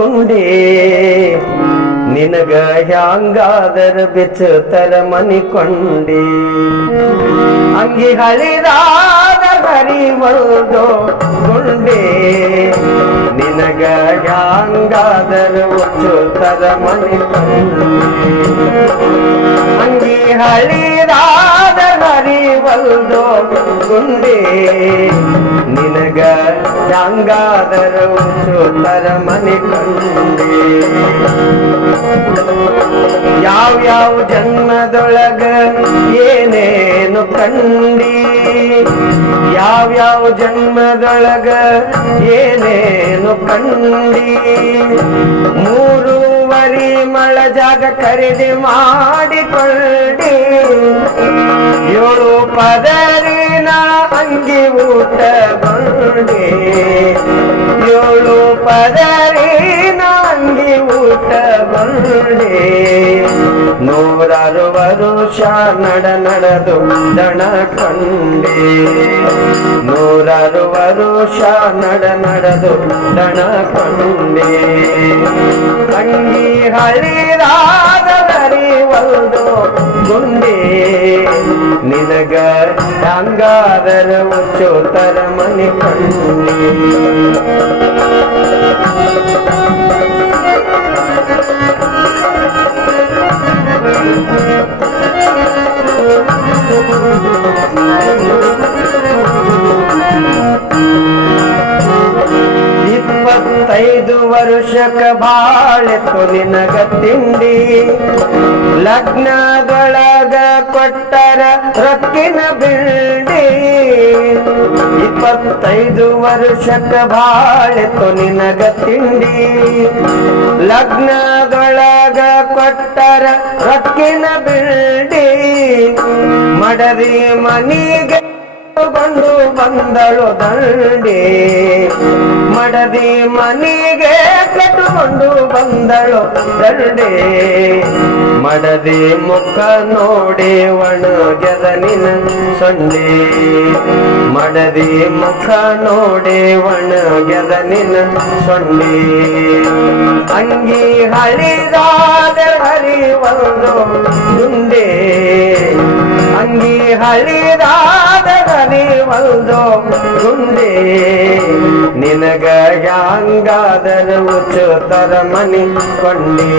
ಗುಂಡಿ ನಿನಗ ಹ್ಯಾಂಗಾದರ ಬೆಚ್ಚತರ ಮನಿಕೊಂಡಿ ಅಂಗಿ ಹಳಿದಾದ ಹರಿವಲ್ದೋ ಗುಂಡಿ ನಿನಗ ಹ್ಯಾಂಗಾದರ ಒಚ್ಚುತರ ಮನಿಕೊಂಡಿ ಅಂಗಿ ಹಳಿದಾದ ಹರಿವಲ್ದೋ ಗುಂಡಿ ನಿನಗ ಹ್ಯಾಂಗಾದರ ಒಚ್ಚುತರ ಮನಿಕೊಂಡಿ ಯಾವ್ಯಾವ ಜನ್ಮದೊಳಗ ಏನೇನು ಕಂಡಿ ಯಾವ್ಯಾವ ಜನ್ಮದೊಳಗ ಏನೇನು ಕಂಡಿ ಮೂರುವರಿ ಮಳ ಜಾಗ ಖರೀದಿ ಮಾಡಿಕೊಳ್ಳಿ ಏಳು ಪದರಿನ ಅಂಗಿ ಊಟಗೊಂಡಿ ಏಳು ಪದರಿನ ಅಂಗಿ ಊಟಗೊಂಡಿ ನೂರಾರು ವರುಷ ನಡೆದು ದಣ ಕಂಡಿ ನೂರಾರು ವರುಷ ನಡೆದು ದಣ ಕಂಡಿ ಅಂಗಿ ಹಳಿರಾದ ಹರಿವಲ್ದೋ ಗುಂಡಿ ನಿನಗ ಹಂಗಾದರ ಉಚ್ಚೋತರ ಮನಿ ಕಂಡಿ ಇಪ್ಪತ್ತೈದು ವರ್ಷಕ್ಕ ಬಾಳೆತ್ತು ನಿನಗ ತಿಂಡಿ ಲಗ್ನದೊಳಗ ಕೊಟ್ಟರ ರೊಕ್ಕಿನ ಬಿಲ್ಡಿ ಇಪ್ಪತ್ತೈದು ವರ್ಷಕ್ಕ ಬಾಳೆತ್ತು ನಿನಗ ತಿಂಡಿ ಲಗ್ನದೊಳಗ ಕೊಟ್ಟರ ರೊಕ್ಕಿನ ಬಿಲ್ಡಿ ಮಡದಿ ಮನಿಗೆ ಗೊಂಡು ಬಂದಳು ದಂಡಿ ಮಡದಿ ಮನಿಗೆ ಕಟ್ಟುಕೊಂಡು ಬಂದಳು ದಂಡಿ ಮಡದಿ ಮುಖ ನೋಡಿ ಒಣಗೆದ ನಿನ ಸೊಂಡಿ ಮಡದಿ ಮುಖ ನೋಡಿ ಒಣಗೆದ ನಿನ ಸೊಂಡಿ ಅಂಗಿ ಹಳಿದಾದ ಹರಿವಲ್ದೋ ಗುಂಡಿ ಅಂಗಿ ಹಳಿದಾದ ಹರಿವಲ್ದೋ ಗುಂಡಿ ನಿನಗ ಹ್ಯಾಂಗಾದರ ಉಚ್ಚುತರ ಮನಿ ಕೊಂಡಿ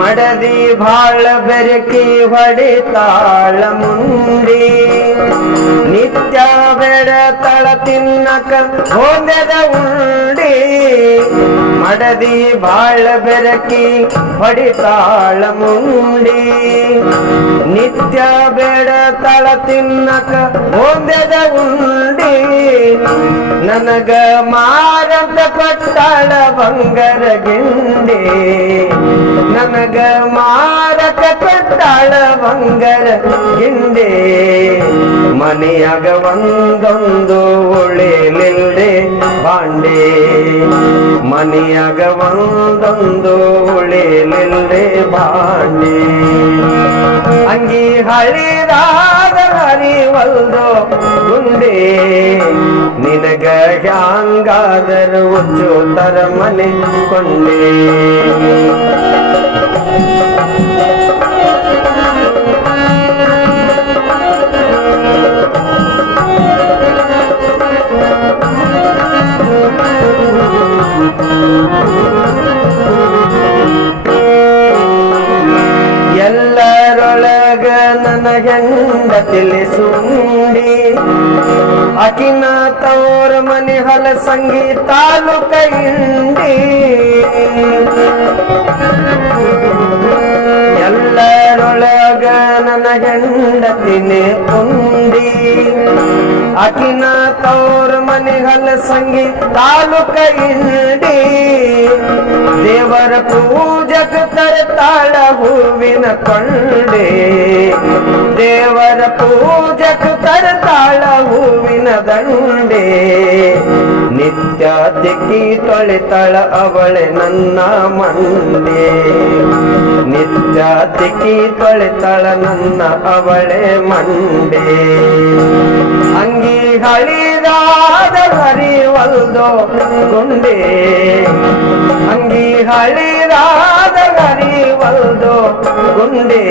ಮಡದಿ ಭಾಳ ಬೆರಕಿ ಹೊಡಿತಾಳ ಮುಂಡಿ ನಿತ್ಯ ಬೆಡತಳ ತಿನ್ನಕ ಹೋಗದ ಉಂಡಿ ಮಡದಿ ಭಾಳ ಬೆರಕಿ ಹೊಡಿತಾಳ ಮುಂಡಿ ನಿತ್ಯ ಬೆಡತಳ ತಿನ್ನಕ ಹೋಗದ ಉಂಡಿ ನನಗ ಮಾರಂತ ಕೊಟ್ಟಾಳ ಬಂಗಾರ ಗಿಂಡಿ ನನಗ ಮಾರಕ ಕೊಟ್ಟಾಳ ಬಂಗಾರ ಗಿಂಡಿ ಮನೆಯಾಗ ಒಂದೊಂದು ಉಳಿಲಿಲ್ದೆ ಬಾಂಡೆ ಮನೆಯಾಗ ಒಂದೊಂದು ಉಳಿಲಿಲ್ದೆ ಬಾಂಡೆ ಅಂಗಿ ಹಳಿದಾದ ಹರಿವಲ್ದೋ ಗುಂಡಿ ನಿನಗ ಹ್ಯಾಂಗಾದರ ಉಚ್ಚುತರ ಮನೆ ಕೊಂಡೆ ಎಲ್ಲರೊಳಗ ನನ್ನ ಹೆಂಡತಿಲಿ ಸುಂಡಿ ಅಕಿನ ತೋರ ಮನೆ ಹಲಸಂಗಿ ತಾಲೂಕ ಇಂಡಿ ಎಲ್ಲರೊಳಗ ನನ್ನ ಹೆಂಡತಿನೇ ಪುಂಡಿ ಅಕಿನ ತೋರ ಮನೆ ಹಲಸಂಗಿ ತಾಲೂಕ ಇಂಡಿ ದೇವರ ಪೂಜಕ ತರತಾಳ ಹೂವಿನ ಕೊಂಡೆ ದೇವರ ಪೂಜಕ ತರತಾಳ ಹೂವಿನ ದಂಡೆ ನಿತ್ಯ ತಿಕ್ಕಿ ತೊಳಿತಳ ಅವಳೆ ನನ್ನ ಮಂಡೆ ನಿತ್ಯ ತಿಕ್ಕಿ ತೊಳಿತಳ ನನ್ನ ಅವಳೆ ಮಂಡೆ ಅಂಗಿ ಹಳಿದಾದ ಹರಿವಲ್ದೋ ಗುಂಡೆ ಅಂಗಿ ಹಳಿದಾದ ಹರಿವಲ್ದೋ ಗುಂಡೆ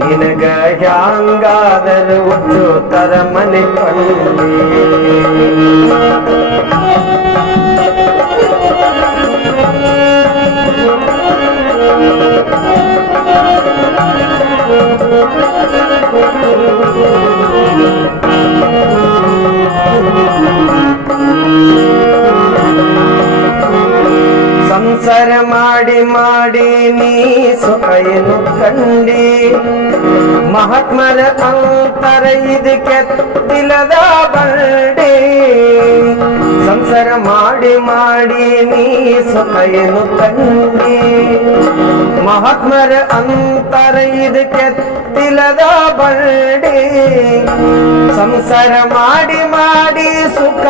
ನಿನಗ ಹ್ಯಾಂಗಾದರೂ ಹುಚ್ಚು ತರ ಮನೆ ಕೊಂಡೆ ಸಂಸಾರ ಮಾಡಿ ಮಾಡಿ ನೀ ಸುಖಯನ್ನು ಕಂಡಿ ಮಹಾತ್ಮರ ಅಂತರ ಇದಕ್ಕೆ ತಿಲದ ಬಂಡಿ ಸಂಸಾರ ಮಾಡಿ ಮಾಡಿ ನೀ ಸುಖಯನ್ನು ಕಂಡಿ ಮಹಾತ್ಮರ ಅಂತರ ಇದಕ್ಕೆ ತಿಲದ ಬಂಡಿ ಸಂಸಾರ ಮಾಡಿ ಮಾಡಿ ಸುಖ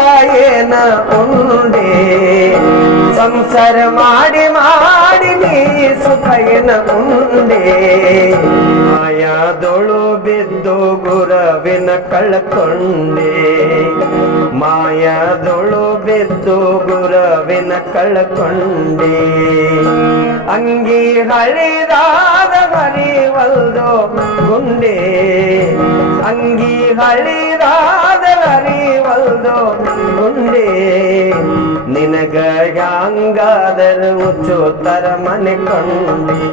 ಏನ ಉಂಡೆ ಸಂಸಾರ ಮಾಡಿ ಮಾಡಿ ನೀ ಸುಖ ಏನ ಉಂಡೆ ಮಾಯಾದೊಳು ಬಿದ್ದು ಗುರವಿನ ಕಳ್ಕೊಂಡೆ ಮಾಯಾದೊಳು ಬಿದ್ದು ಗುರವಿನ ಕಳ್ಕೊಂಡೆ ಅಂಗಿ ಹಳಿದಾದ ಹರಿವಲ್ದೋ ಗುಂಡೆ ಅಂಗಿ ಹಳಿದಾದ ಹರಿವಲ್ದೋ ಗುಂಡೆ ನಿನಗ ಹ್ಯಾಂಗಾದರೂ ಹುಚ್ಚು ತರ ಮನೆ ಕೊಂಡೆ